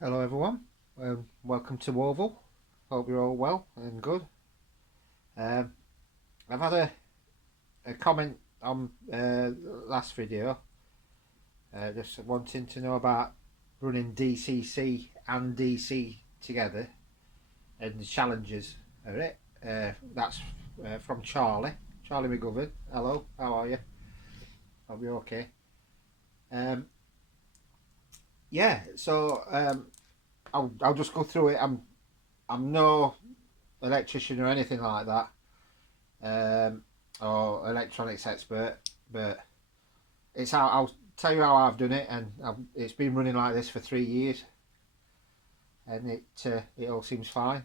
Hello everyone, welcome to Warval. Hope you're all well and good. Um, I've had a comment on last video, just wanting to know about running DCC and DC together and the challenges of it. That's from Charlie McGovern. Hello, how are you? Hope you're okay. Um, I'll just go through it. I'm no electrician or anything like that, or electronics expert, but I'll tell you how I've done it, and it's been running like this for 3 years, and it all seems fine.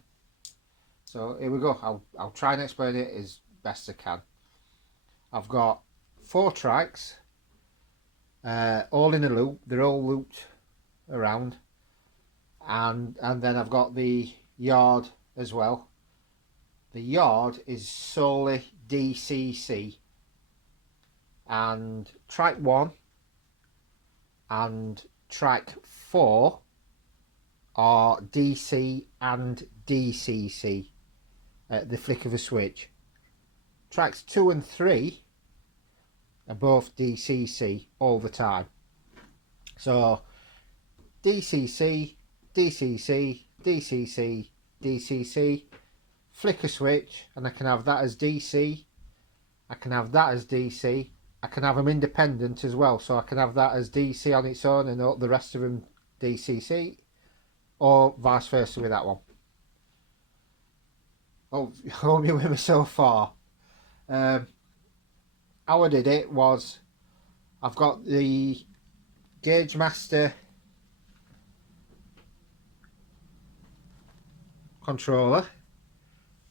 So here we go. I'll try and explain it as best I can. I've got 4 tracks, all in a loop. They're all looped around, and then I've got the yard as well. The yard is solely DCC, and track 1 and track 4 are DC and DCC at the flick of a switch. Tracks 2 and 3 are both DCC all the time. So DCC, DCC, DCC, DCC, flick a switch, and I can have that as DC, I can have that as DC, I can have them independent as well, so I can have that as DC on its own and all the rest of them DCC, or vice versa with that one. Hope you're with me so far. How I did it was, I've got the Gauge Master controller,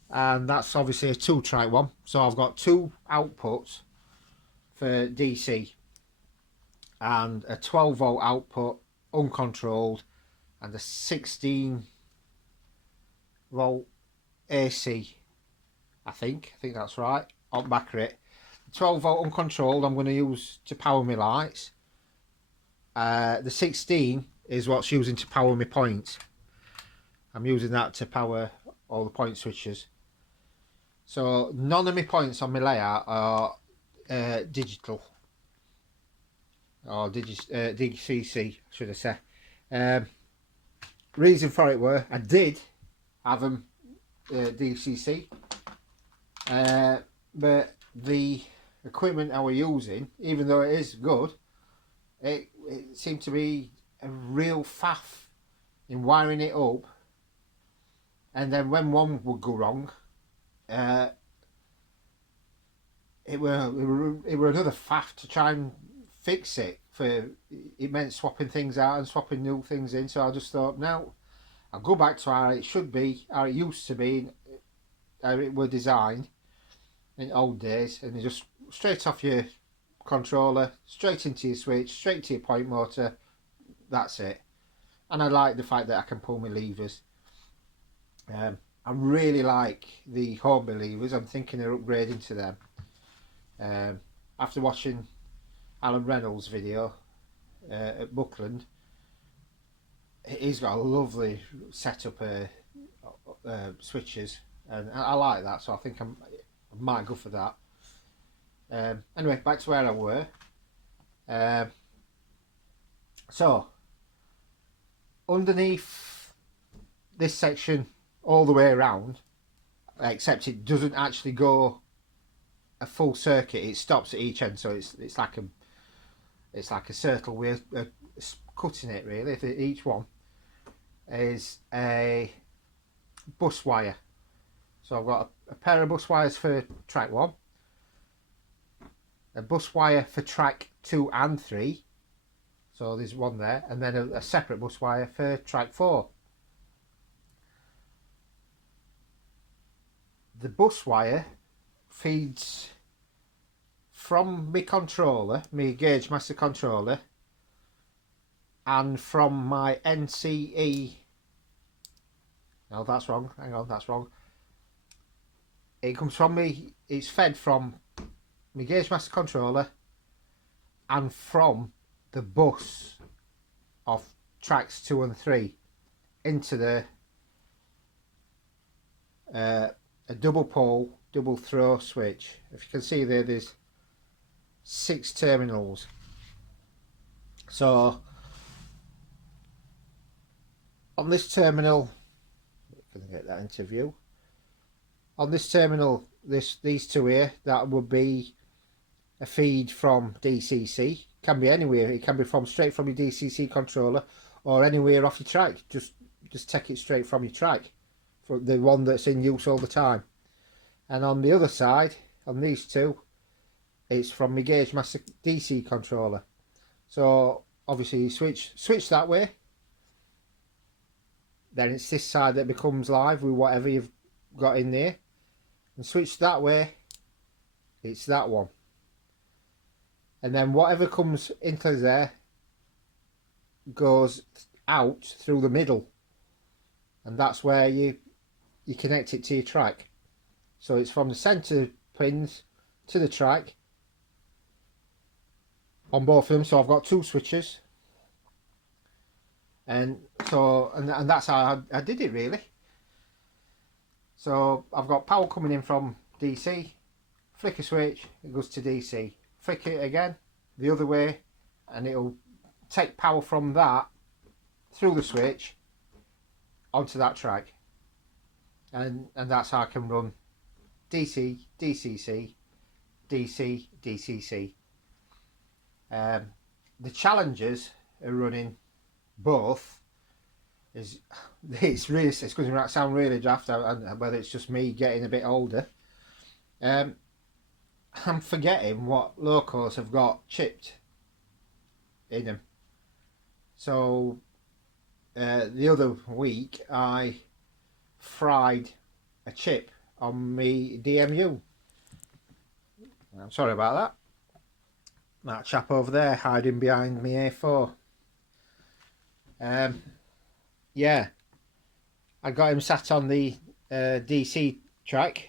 and that's obviously a 2-track one, so I've got 2 outputs for DC and a 12-volt output uncontrolled and a 16-volt AC. I think that's right, on back of it. 12-volt uncontrolled I'm going to use to power my lights. The 16 is what's using to power my points. I'm using that to power all the point switches. So none of my points on my layout are digital, or DCC should I say. Reason for it were, I did have them DCC, but the equipment I were using, even though it is good, it seemed to be a real faff in wiring it up, and then when one would go wrong, it were another faff to try and fix it. It meant swapping things out and swapping new things in. So I just thought, no, I'll go back to how it should be, how it used to be, how it were designed in old days, and you just straight off your controller, straight into your switch, straight to your point motor. That's it. And I like the fact that I can pull my levers. I really like the Hornby levers. I'm thinking of upgrading to them. After watching Alan Reynolds' video at Buckland, he's got a lovely setup switches, and I like that, so I think I might go for that. Anyway, back to where I were. So underneath this section all the way around, except it doesn't actually go a full circuit, it stops at each end, so it's like a circle with cutting it really. Each one is a bus wire, so I've got a pair of bus wires for track 1, a bus wire for track 2 and 3, so there's one there, and then a separate bus wire for track 4. The bus wire feeds from my controller, my Gauge Master controller, and from my NCE. No, that's wrong. Hang on, that's wrong. It comes from me. It's fed from my Gauge Master controller and from the bus of tracks 2 and 3. into the a double pole, double throw switch. If you can see there, there's 6 terminals. So on this terminal, can I get that into view? On this terminal, these two here, that would be a feed from DCC. Can be anywhere. It can be from straight from your DCC controller, or anywhere off your track. Just take it straight from your track, for the one that's in use all the time. And on the other side, on these two, it's from my Gauge Master DC controller. So obviously you switch that way, then it's this side that becomes live with whatever you've got in there, and switch that way, it's that one. And then whatever comes into there goes out through the middle, and that's where you connect it to your track. So it's from the centre pins to the track on both of them. So I've got 2 switches, and so and that's how I did it really. So I've got power coming in from DC, flick a switch, it goes to DC, flick it again the other way, and it'll take power from that through the switch onto that track, and that's how I can run DC, DCC, DC, DCC. The challenges are running both. It's going to sound really daft, whether it's just me getting a bit older. I'm forgetting what locos have got chipped in them. So the other week I fried a chip on me DMU. I'm sorry about that chap over there hiding behind me A4. Yeah, I got him sat on the DC track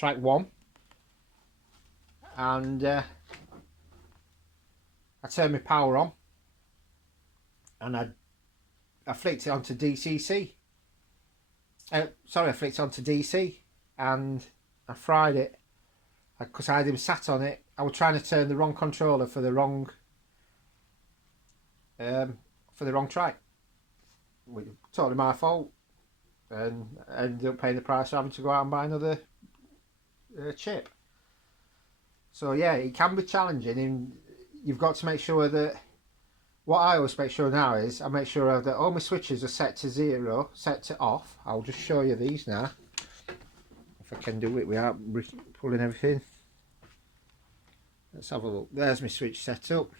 1, and I turned my power on, and I flicked it onto DCC. Sorry, I flicked it onto DC, and I fried it because I had him sat on it. I was trying to turn the wrong controller for the wrong track. Totally my fault, and I ended up paying the price of having to go out and buy another chip. So yeah, it can be challenging, and you've got to make sure that, what I always make sure now is I make sure that all my switches are set to 0, set to off. I'll just show you these now, if I can do it without pulling everything. Let's have a look. There's my switch set up.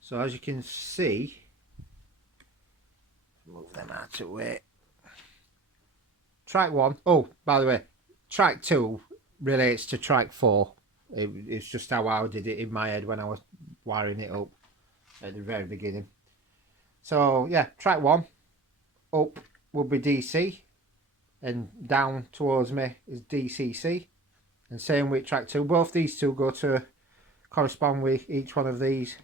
So as you can see, move them out of the way. Track 1, oh, by the way, track 2 relates to track 4. It's just how I did it in my head when I was wiring it up at the very beginning. So yeah, track 1 up will be DC, and down towards me is DCC, and same with track 2. Both these two go to correspond with each one of these.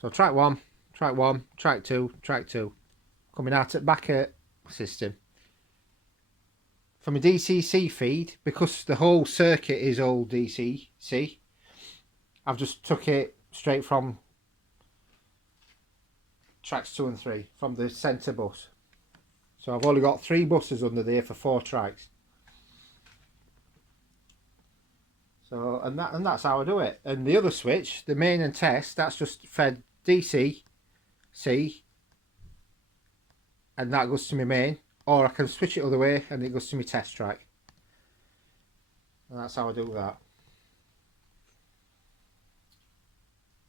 So track 1, track 1, track 2, track 2, coming out at back at system. From a DCC feed, because the whole circuit is all DCC, I've just took it straight from tracks 2 and 3, from the centre bus. So I've only got 3 buses under there for 4 tracks. So and that's how I do it. And the other switch, the main and test, that's just fed DC, C, and that goes to my main, or I can switch it other way and it goes to my test track. And that's how I do that.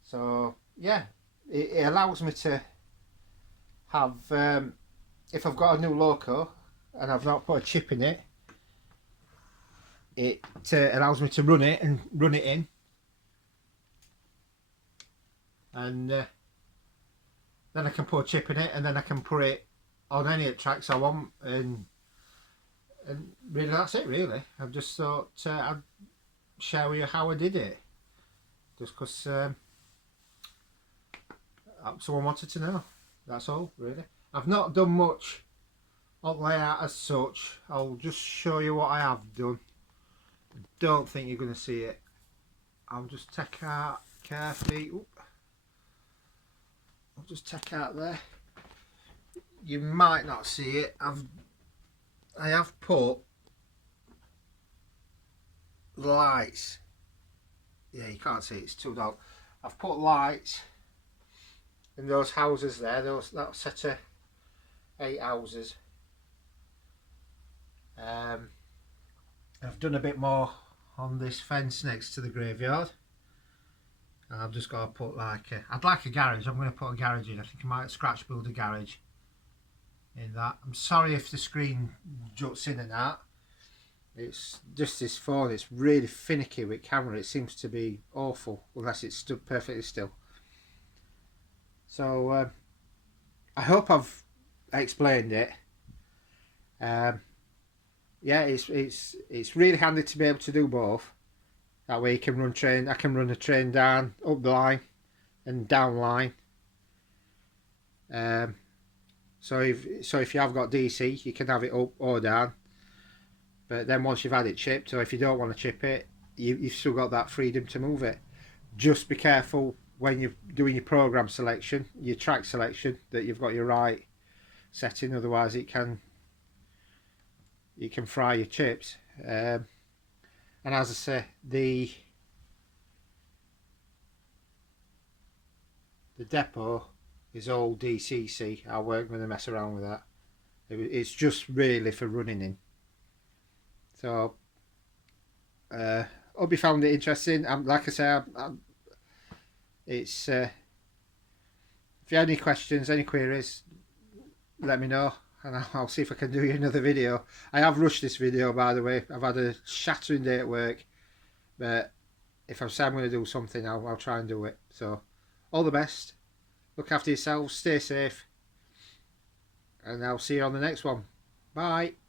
So yeah, it allows me to have, if I've got a new loco and I've not put a chip in it, it allows me to run it and run it in, and then I can put a chip in it, and then I can put it on any tracks I want, and really that's it really. I've just thought I'd share with you how I did it, just because someone wanted to know. That's all, really. I've not done much on layout as such. I'll just show you what I have done. Don't think you're going to see it. I'll just take out carefully. Oop. I'll just take out there. You might not see it. I have put lights. Yeah, you can't see it, it's too dark. I've put lights in those houses there. That set of 8 houses. I've done a bit more on this fence next to the graveyard. And I've just got to put I'd like a garage. I'm going to put a garage in. I think I might scratch build a garage in that. I'm sorry if the screen juts in and out. It's just this phone, it's really finicky with camera. It seems to be awful unless it's stood perfectly still. So I hope I've explained it. Yeah, it's really handy to be able to do both. That way you can run train. I can run a train down up the line and down line. So if you have got DC, you can have it up or down. But then once you've had it chipped, or if you don't want to chip it, you've still got that freedom to move it. Just be careful when you're doing your program selection, your track selection, that you've got your right setting. Otherwise, you can fry your chips. And as I say, the depot is all DCC. I weren't going to mess around with that. It's just really for running in. So, hope you found it interesting. Like I say, it's if you have any questions, any queries, let me know, and I'll see if I can do you another video. I have rushed this video, by the way. I've had a shattering day at work, but if I say I'm going to do something, I'll try and do it. So, all the best. Look after yourselves. Stay safe, and I'll see you on the next one. Bye.